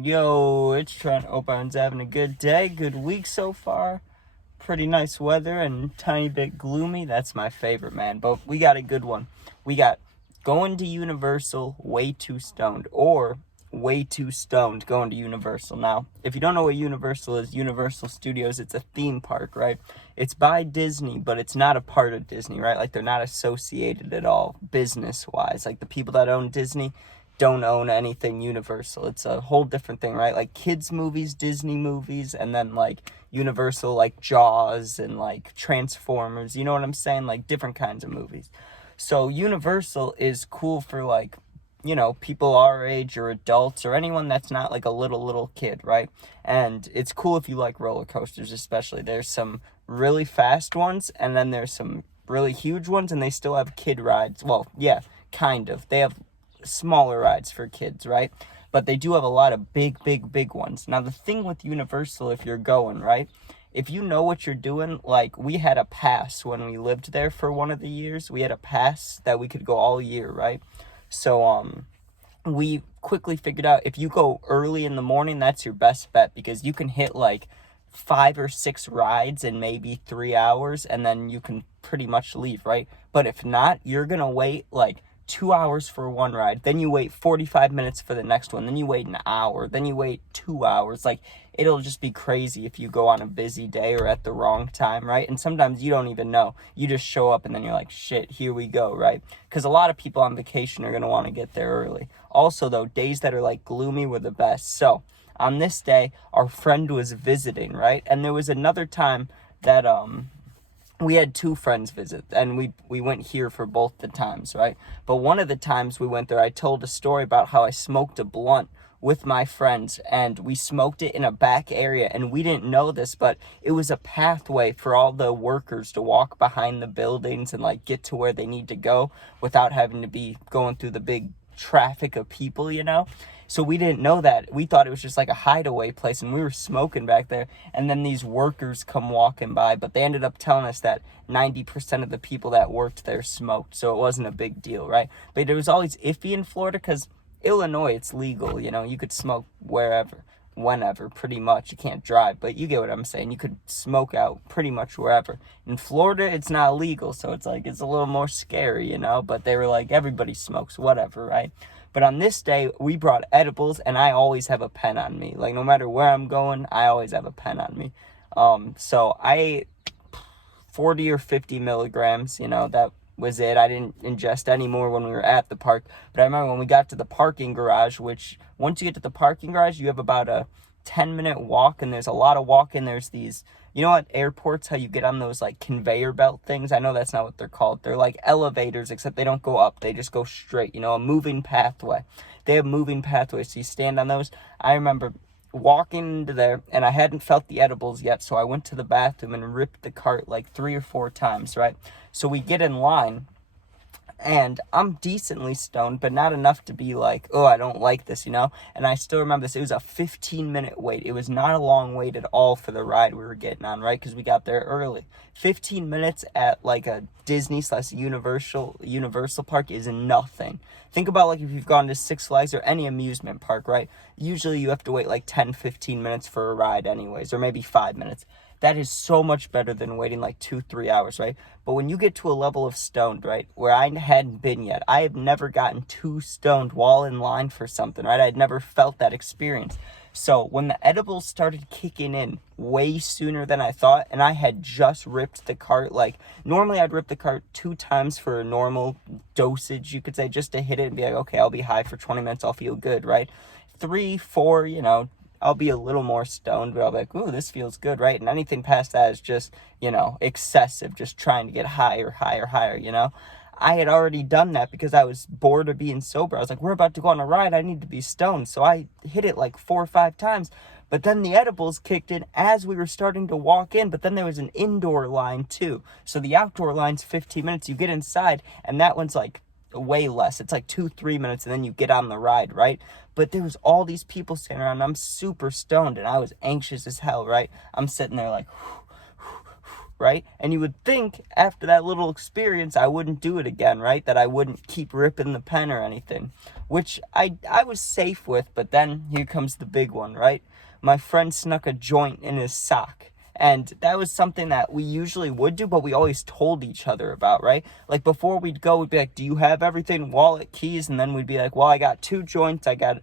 Yo, it's Trent. Hope everyone's having a good day, good week so far. Pretty nice weather and tiny bit gloomy. That's my favorite, man. But we got a good one. We got going to Universal way too stoned, or way too stoned going to Universal. Now, if you don't know what Universal is, Universal Studios, it's a theme park, right? It's by Disney, but it's not a part of Disney, right? Like, they're not associated at all business-wise. Like, the people that own Disney don't own anything Universal. It's a whole different thing, right? Like kids movies, Disney movies, and then like Universal, like Jaws and like Transformers, you know what I'm saying? Like different kinds of movies. So Universal is cool for like, people our age or adults or anyone that's not like a little kid, right? And it's cool if you like roller coasters, especially. There's some really fast ones, and then there's some really huge ones, and they still have kid rides. Well, yeah, kind of. They have smaller rides for kids, right? But they do have a lot of big ones. Now, the thing with Universal, if you're going, right? If you know what you're doing, like we had a pass when we lived there for one of the years. We had a pass that we could go all year, right? So, we quickly figured out if you go early in the morning, that's your best bet because you can hit like 5 or 6 rides in maybe 3 hours and then you can pretty much leave, right? But if not, you're gonna wait like 2 hours for one ride, then you wait 45 minutes for the next one, then you wait an hour, then you wait 2 hours. Like, it'll just be crazy if you go on a busy day or at the wrong time, right? And sometimes you don't even know. You just show up and then you're like, shit, here we go, right? Because a lot of people on vacation are going to want to get there early. Also, though, days that are like gloomy were the best. So, on this day, our friend was visiting, right? And there was another time that, we had 2 friends visit, and we went here for both the times, right? But one of the times we went there, I told a story about how I smoked a blunt with my friends, and we smoked it in a back area, and we didn't know this, but it was a pathway for all the workers to walk behind the buildings and like get to where they need to go without having to be going through the big traffic of people, So we didn't know that. We thought it was just like a hideaway place, and we were smoking back there. And then these workers come walking by, but they ended up telling us that 90% of the people that worked there smoked, so it wasn't a big deal, right? But it was always iffy in Florida because Illinois, it's legal, you could smoke wherever, whenever, pretty much. You can't drive, but you get what I'm saying. You could smoke out pretty much wherever. In Florida, it's not legal, so it's like, it's a little more scary, but they were like, everybody smokes, whatever, right? But on this day, we brought edibles, and I always have a pen on me. Like, no matter where I'm going, I always have a pen on me. So I ate 40 or 50 milligrams, that was it. I didn't ingest any more when we were at the park. But I remember when we got to the parking garage, which once you get to the parking garage, you have about a 10-minute walk, and there's a lot of walking. There's these, at airports, how you get on those like conveyor belt things? I know that's not what they're called. They're like elevators, except they don't go up. They just go straight, a moving pathway. They have moving pathways, so you stand on those. I remember walking into there, and I hadn't felt the edibles yet, so I went to the bathroom and ripped the cart like 3 or 4 times, right? So we get in line, and I'm decently stoned, but not enough to be like, oh, I don't like this, And I still remember this. It was a 15-minute wait. It was not a long wait at all for the ride we were getting on, right? Because we got there early. 15 minutes at like a Disney/Universal park is nothing. Think about like if you've gone to Six Flags or any amusement park, right? Usually you have to wait like 10, 15 minutes for a ride anyways, or maybe 5 minutes. That is so much better than waiting like 2-3 hours, right? But when you get to a level of stoned, right, where I hadn't been yet, I have never gotten too stoned while in line for something, right? I'd never felt that experience. So when the edibles started kicking in way sooner than I thought, and I had just ripped the cart, like normally I'd rip the cart 2 times for a normal dosage, you could say, just to hit it and be like, okay, I'll be high for 20 minutes, I'll feel good, right? 3, 4, I'll be a little more stoned, but I'll be like, ooh, this feels good, right? And anything past that is just, excessive, just trying to get higher, I had already done that because I was bored of being sober. I was like, we're about to go on a ride, I need to be stoned. So I hit it like 4 or 5 times. But then the edibles kicked in as we were starting to walk in, but then there was an indoor line too. So the outdoor line's 15 minutes, you get inside, and that one's like way less. It's like 2-3 minutes, and then you get on the ride, right? But there was all these people standing around, and I'm super stoned, and I was anxious as hell, right? I'm sitting there like, right? And you would think after that little experience, I wouldn't do it again, right? That I wouldn't keep ripping the pen or anything, which I was safe with. But then here comes the big one, right? My friend snuck a joint in his sock. And that was something that we usually would do, but we always told each other about, right? Like before we'd go, we'd be like, do you have everything? Wallet, keys. And then we'd be like, well, I got 2 joints. I got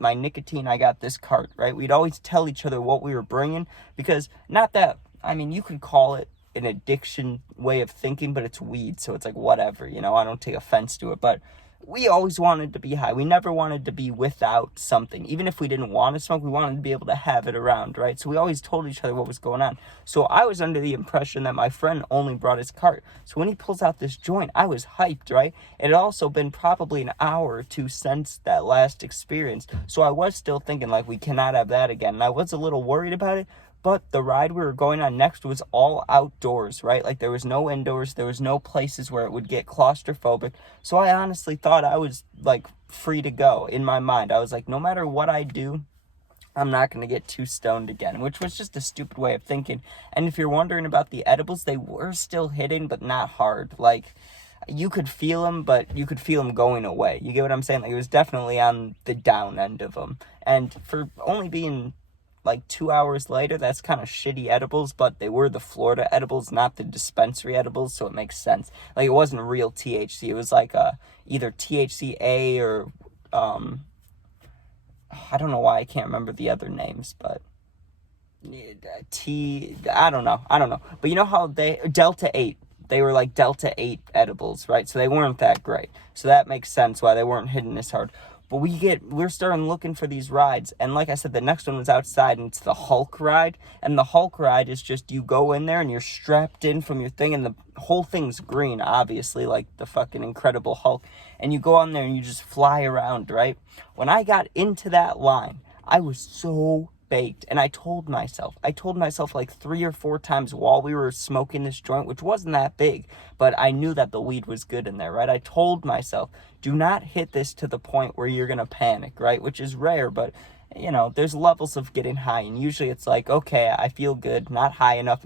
my nicotine. I got this cart, right? We'd always tell each other what we were bringing, because not that, I mean, you could call it an addiction way of thinking, but it's weed. So it's like, whatever, I don't take offense to it, but we always wanted to be high. We never wanted to be without something. Even if we didn't want to smoke, we wanted to be able to have it around, right? So we always told each other what was going on. So I was under the impression that my friend only brought his cart. So when he pulls out this joint, I was hyped, right? It had also been probably an hour or 2 since that last experience. So I was still thinking, like, we cannot have that again. And I was a little worried about it. But the ride we were going on next was all outdoors, right? Like there was no indoors, there was no places where it would get claustrophobic. So I honestly thought I was like free to go in my mind. I was like, no matter what I do, I'm not going to get too stoned again, which was just a stupid way of thinking. And if you're wondering about the edibles, they were still hitting, but not hard. Like you could feel them, but you could feel them going away. You get what I'm saying? Like it was definitely on the down end of them. And for only being like 2 hours later, that's kind of shitty edibles, but they were the Florida edibles, not the dispensary edibles, so it makes sense. Like it wasn't real THC. It was like either THCA or I don't know why I can't remember the other names, but I don't know. But you know how Delta 8, they were like Delta 8 edibles, right? So they weren't that great. So that makes sense why they weren't hitting as hard. But we're starting looking for these rides. And like I said, the next one was outside, and it's the Hulk ride. And the Hulk ride is just, you go in there and you're strapped in from your thing, and the whole thing's green, obviously, like the fucking Incredible Hulk. And you go on there and you just fly around, right? When I got into that line, I was so baked. And I told myself like 3 or 4 times while we were smoking this joint, which wasn't that big, but I knew that the weed was good in there, right? I told myself, do not hit this to the point where you're going to panic, right? Which is rare, but there's levels of getting high, and usually it's like, okay, I feel good, not high enough,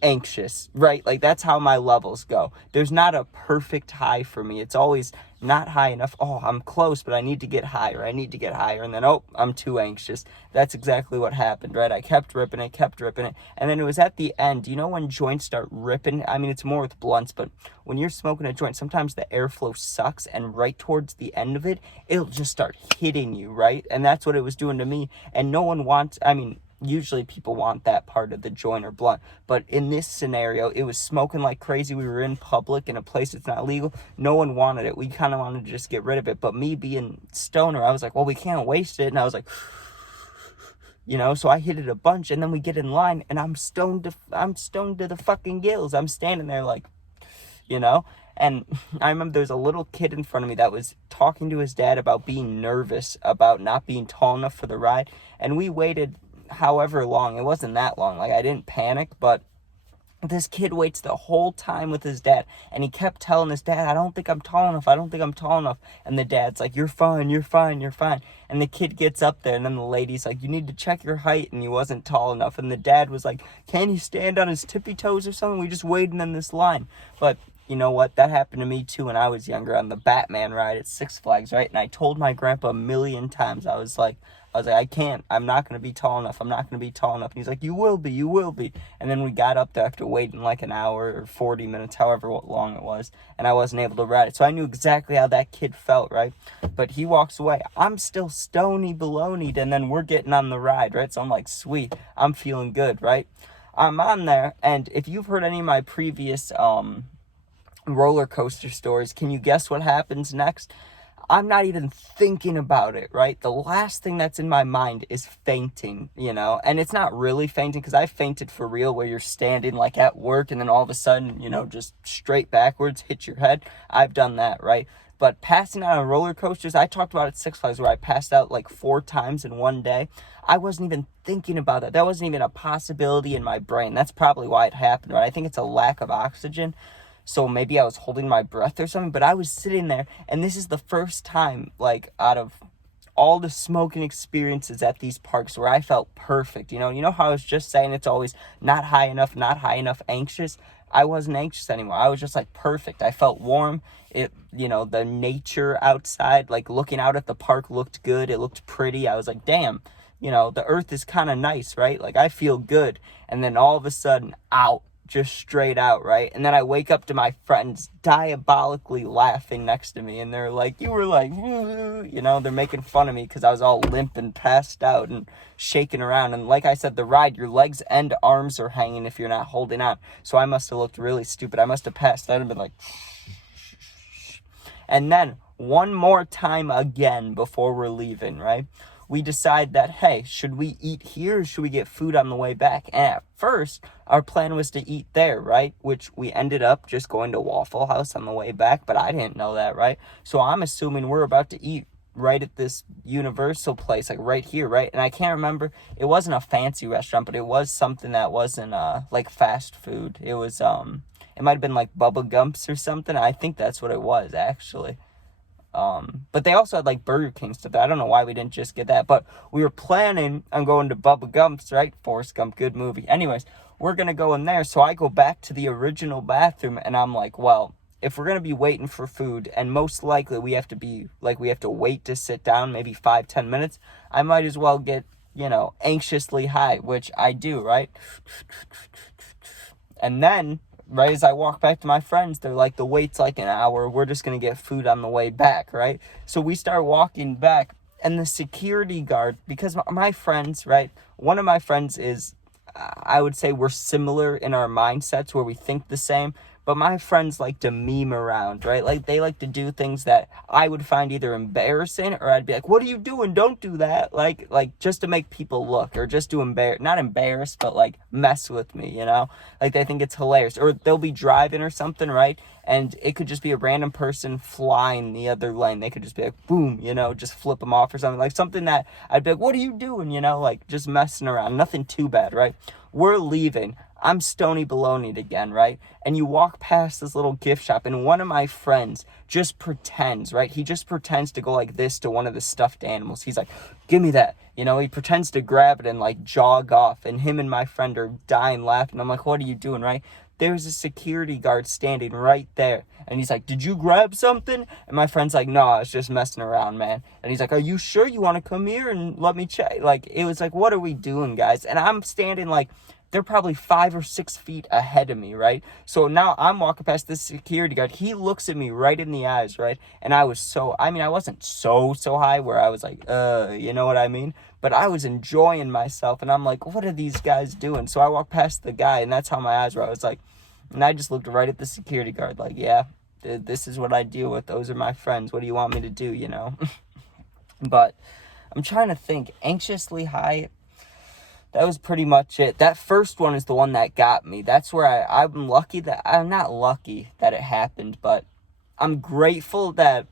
anxious, right? Like that's how my levels go. There's not a perfect high for me. It's always not high enough. Oh, I'm close, but I need to get higher. And then, oh, I'm too anxious. That's exactly what happened, right? I kept ripping it. And then it was at the end, when joints start ripping, I mean, it's more with blunts, but when you're smoking a joint, sometimes the airflow sucks, and right towards the end of it, it'll just start hitting you, right? And that's what it was doing to me. And no one wants, usually people want that part of the joint or blunt, but in this scenario, it was smoking like crazy. We were in public in a place that's not legal. No one wanted it. We kind of wanted to just get rid of it, but me being stoner, I was like, well, we can't waste it. And I was like, so I hit it a bunch, and then we get in line, and I'm stoned to the fucking gills. I'm standing there like, and I remember there was a little kid in front of me that was talking to his dad about being nervous about not being tall enough for the ride, and we waited however long. It wasn't that long. Like I didn't panic, but this kid waits the whole time with his dad, and he kept telling his dad, I don't think I'm tall enough. And the dad's like, you're fine. And the kid gets up there, and then the lady's like, you need to check your height, and he wasn't tall enough. And the dad was like, can he stand on his tippy toes or something? We just waiting in this line. But you know what? That happened to me too when I was younger on the Batman ride at Six Flags, right? And I told my grandpa a million times, I was like, I can't, I'm not going to be tall enough. And he's like, you will be. And then we got up there after waiting like an hour or 40 minutes, however long it was, and I wasn't able to ride it. So I knew exactly how that kid felt, right? But he walks away. I'm still stony baloneyed, and then we're getting on the ride, right? So I'm like, sweet, I'm feeling good, right? I'm on there, and if you've heard any of my previous roller coaster stories, can you guess what happens next? I'm not even thinking about it, right? The last thing that's in my mind is fainting, and it's not really fainting, because I fainted for real, where you're standing like at work and then all of a sudden, just straight backwards, hit your head. I've done that, right? But passing out on roller coasters, I talked about at Six Flags where I passed out like 4 times in one day. I wasn't even thinking about it. That wasn't even a possibility in my brain. That's probably why it happened, right? I think it's a lack of oxygen. So maybe I was holding my breath or something, but I was sitting there, and this is the first time, like, out of all the smoking experiences at these parks where I felt perfect. You know how I was just saying it's always not high enough, anxious? I wasn't anxious anymore. I was just like perfect. I felt warm. The nature outside, like looking out at the park looked good. It looked pretty. I was like, damn, the earth is kind of nice, right? Like I feel good. And then all of a sudden, out. Just straight out, right? And then I wake up to my friends diabolically laughing next to me, and they're like, you were like, they're making fun of me because I was all limp and passed out and shaking around. And like I said, the ride, your legs and arms are hanging if you're not holding on. So I must have looked really stupid. I must have passed out and been like, and then one more time again before we're leaving, right? We decide that, hey, should we eat here or should we get food on the way back? And at first, our plan was to eat there, right? Which we ended up just going to Waffle House on the way back, but I didn't know that, right? So I'm assuming we're about to eat right at this Universal place, like right here, right? And I can't remember, it wasn't a fancy restaurant, but it was something that wasn't like fast food. It was, it might have been like Bubba Gump's or something. I think that's what it was, actually. But they also had like Burger King stuff. I don't know why we didn't just get that, but we were planning on going to Bubba Gump's, right? Forrest Gump, good movie. Anyways, we're going to go in there. So I go back to the original bathroom and I'm like, well, if we're going to be waiting for food and most likely we have to wait to sit down maybe 5-10 minutes, I might as well get, anxiously high, which I do, right? And then right as I walk back to my friends, they're like, the wait's like an hour. We're just going to get food on the way back, right? So we start walking back, and the security guard, because my friends, right, one of my friends is, I would say we're similar in our mindsets where we think the same, but my friends like to meme around, right? Like, they like to do things that I would find either embarrassing or I'd be like, what are you doing? Don't do that. Like just to make people look or just to not embarrass, but like mess with me, Like they think it's hilarious. Or they'll be driving or something, right? And it could just be a random person flying the other lane. They could just be like, boom, just flip them off or something. Like something that I'd be like, what are you doing? Like just messing around. Nothing too bad, right? We're leaving. I'm Stony Baloney'd again, right? And you walk past this little gift shop, and one of my friends just pretends, right? He just pretends to go like this to one of the stuffed animals. He's like, give me that. He pretends to grab it and like jog off, and him and my friend are dying laughing. I'm like, what are you doing, right? There's a security guard standing right there. And he's like, did you grab something? And my friend's like, no, I was just messing around, man. And he's like, are you sure you want to come here and let me check? Like, it was like, what are we doing, guys? And I'm standing like, they're probably 5 or 6 feet ahead of me, right? So now I'm walking past this security guard. He looks at me right in the eyes, right? And I wasn't so high where I was like, you know what I mean? But I was enjoying myself, and I'm like, what are these guys doing? So I walked past the guy, and that's how my eyes were. I was like, and I just looked right at the security guard like, yeah, this is what I deal with. Those are my friends. What do you want me to do, But I'm trying to think. Anxiously high, that was pretty much it. That first one is the one that got me. That's where I'm lucky that, I'm not lucky that it happened, but I'm grateful that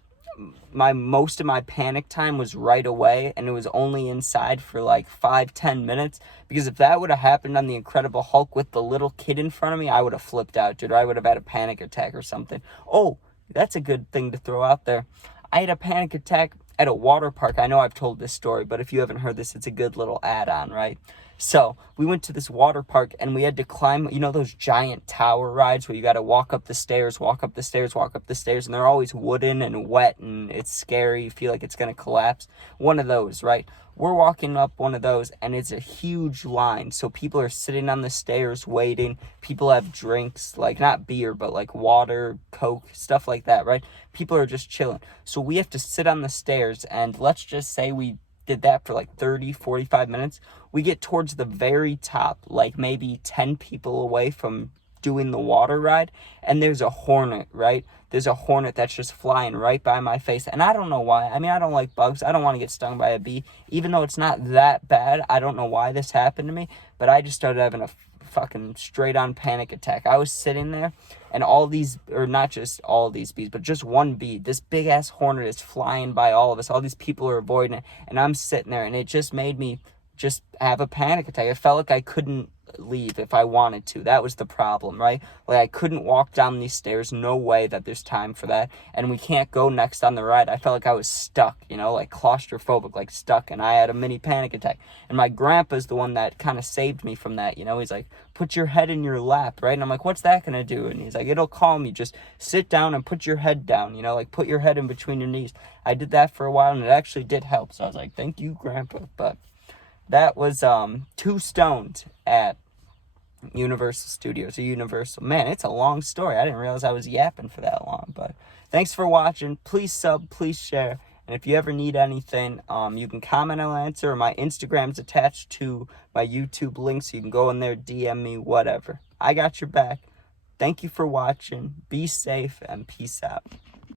most of my panic time was right away, and it was only inside for like 5-10 minutes, because if that would have happened on the Incredible Hulk with the little kid in front of me, I would have flipped out, dude. I would have had a panic attack or something. Oh, that's a good thing to throw out there. I had a panic attack at a water park. I know I've told this story, but if you haven't heard this, it's a good little add-on, right? So we went to this water park, and we had to climb, those giant tower rides where you got to walk up the stairs, and they're always wooden and wet, and it's scary. You feel like it's going to collapse. One of those, right? We're walking up one of those, and it's a huge line. So people are sitting on the stairs waiting. People have drinks, like not beer, but like water, Coke, stuff like that, right? People are just chilling. So we have to sit on the stairs, and let's just say we did that for like 30-45 minutes. We get towards the very top, like maybe 10 people away from doing the water ride, and there's a hornet, right? There's a hornet that's just flying right by my face, and I don't know why. I mean, I don't like bugs. I don't want to get stung by a bee, even though it's not that bad. I don't know why this happened to me, but I just started having a fucking straight-on panic attack. I was sitting there, and all these, or not just all these bees, but just one bee, this big-ass hornet is flying by all of us. All these people are avoiding it, and I'm sitting there, and it just made me just have a panic attack. I felt like I couldn't leave if I wanted to. That was the problem, right? Like, I couldn't walk down these stairs. No way that there's time for that. And we can't go next on the ride. I felt like I was stuck, you know, like claustrophobic, like stuck. And I had a mini panic attack. And my grandpa's the one that kind of saved me from that, you know. He's like, put your head in your lap, right? And I'm like, what's that going to do? And he's like, it'll calm you. Just sit down and put your head down, you know, like put your head in between your knees. I did that for a while and it actually did help. So I was like, thank you, Grandpa. But that was 2 stoned at Universal Studios or Universal. Man, it's a long story. I didn't realize I was yapping for that long. But thanks for watching. Please sub, please share. And if you ever need anything, you can comment, I'll answer. My Instagram's attached to my YouTube link, so you can go in there, DM me, whatever. I got your back. Thank you for watching. Be safe and peace out.